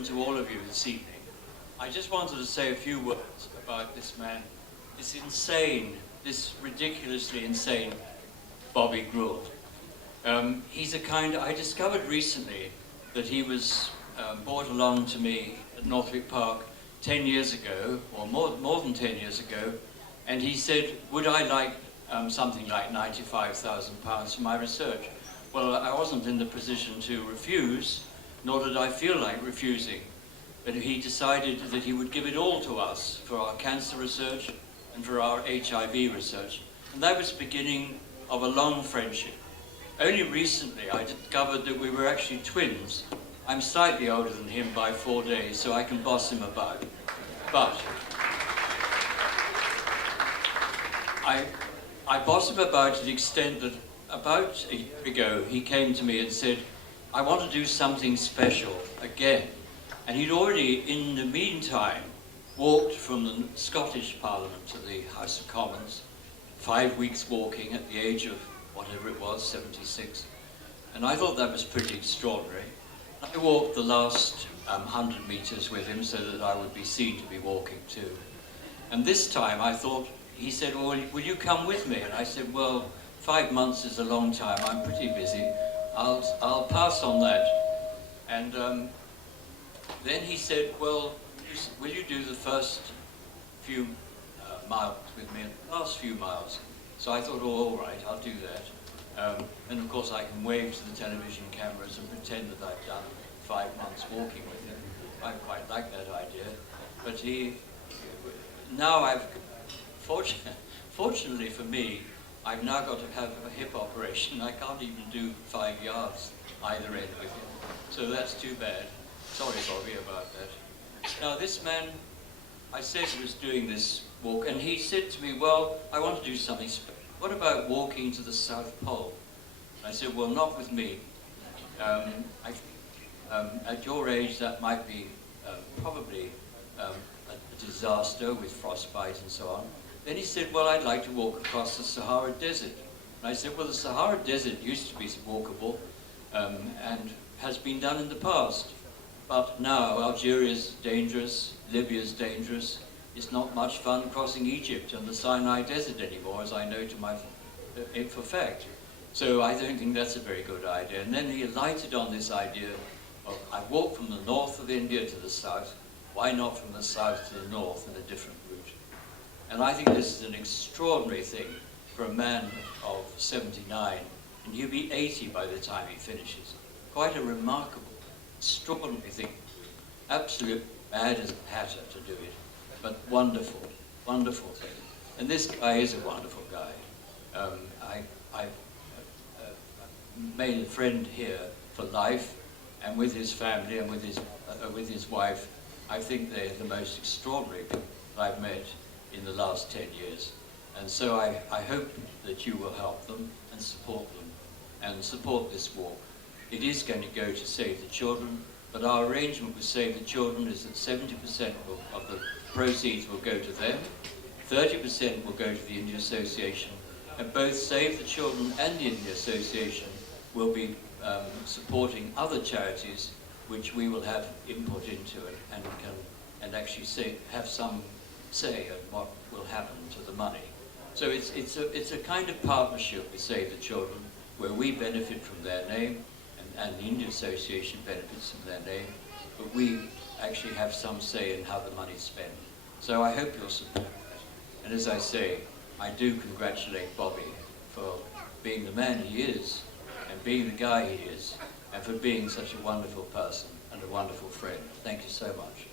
welcome to all of you this evening. I just wanted to say a few words about this man, this insane, this ridiculously insane Bobby Gould. He's a kind, I discovered recently that he was brought along to me at Northwick Park 10 years ago, or more than 10 years ago, and he said, would I like something like £95,000 for my research? Well, I wasn't in the position to refuse, nor did I feel like refusing, but he decided that he would give it all to us for our cancer research and for our HIV research. And that was the beginning of a long friendship. Only recently I discovered that we were actually twins. I'm slightly older than him by 4 days, so I can boss him about. But I boss him about to the extent that about a year ago he came to me and said, I want to do something special again. And he'd already, in the meantime, walked from the Scottish Parliament to the House of Commons, 5 weeks walking at the age of whatever it was, 76. And I thought that was pretty extraordinary. I walked the last 100 meters with him so that I would be seen to be walking too. And this time I thought, he said, well, will you come with me? And I said, well, 5 months is a long time, I'm pretty busy. I'll pass on that. And then he said, well, will you do the first few miles with me, and the last few miles? So I thought, oh, all right, I'll do that. And of course I can wave to the television cameras and pretend that I've done 5 months walking with him. I quite like that idea. But now fortunately for me, I've now got to have a hip operation. I can't even do 5 yards either end with him. So that's too bad. Sorry, Bobby, about that. Now this man, I said he was doing this walk, and he said to me, well, I want to do something special. What about walking to the South Pole? I said, well, not with me. At your age, that might be probably a disaster with frostbite and so on. Then he said, well, I'd like to walk across the Sahara Desert. And I said, well, the Sahara Desert used to be walkable and has been done in the past. But now Algeria's dangerous, Libya's dangerous. It's not much fun crossing Egypt and the Sinai Desert anymore, as I know for fact. So I don't think that's a very good idea. And then he lighted on this idea of, I walk from the north of India to the south. Why not from the south to the north in a different route? And I think this is an extraordinary thing for a man of 79, and he'll be 80 by the time he finishes. Quite a remarkable, extraordinary thing. Absolute mad as a hatter to do it, but wonderful, wonderful thing. And this guy is a wonderful guy. I've made a friend here for life, and with his family and with his wife. I think they're the most extraordinary people I've met in the last 10 years. And so I hope that you will help them and support this walk. It is going to go to Save the Children, but our arrangement with Save the Children is that 70% of the proceeds will go to them, 30% will go to the India Association, and both Save the Children and the India Association will be supporting other charities which we will have input into it and actually have some say on what will happen to the money. So it's a kind of partnership with Save the Children where we benefit from their name and the India Association benefits from their name, but we actually have some say in how the money is spent. So I hope you'll support that. And as I say, I do congratulate Bobby for being the man he is and being the guy he is and for being such a wonderful person and a wonderful friend. Thank you so much.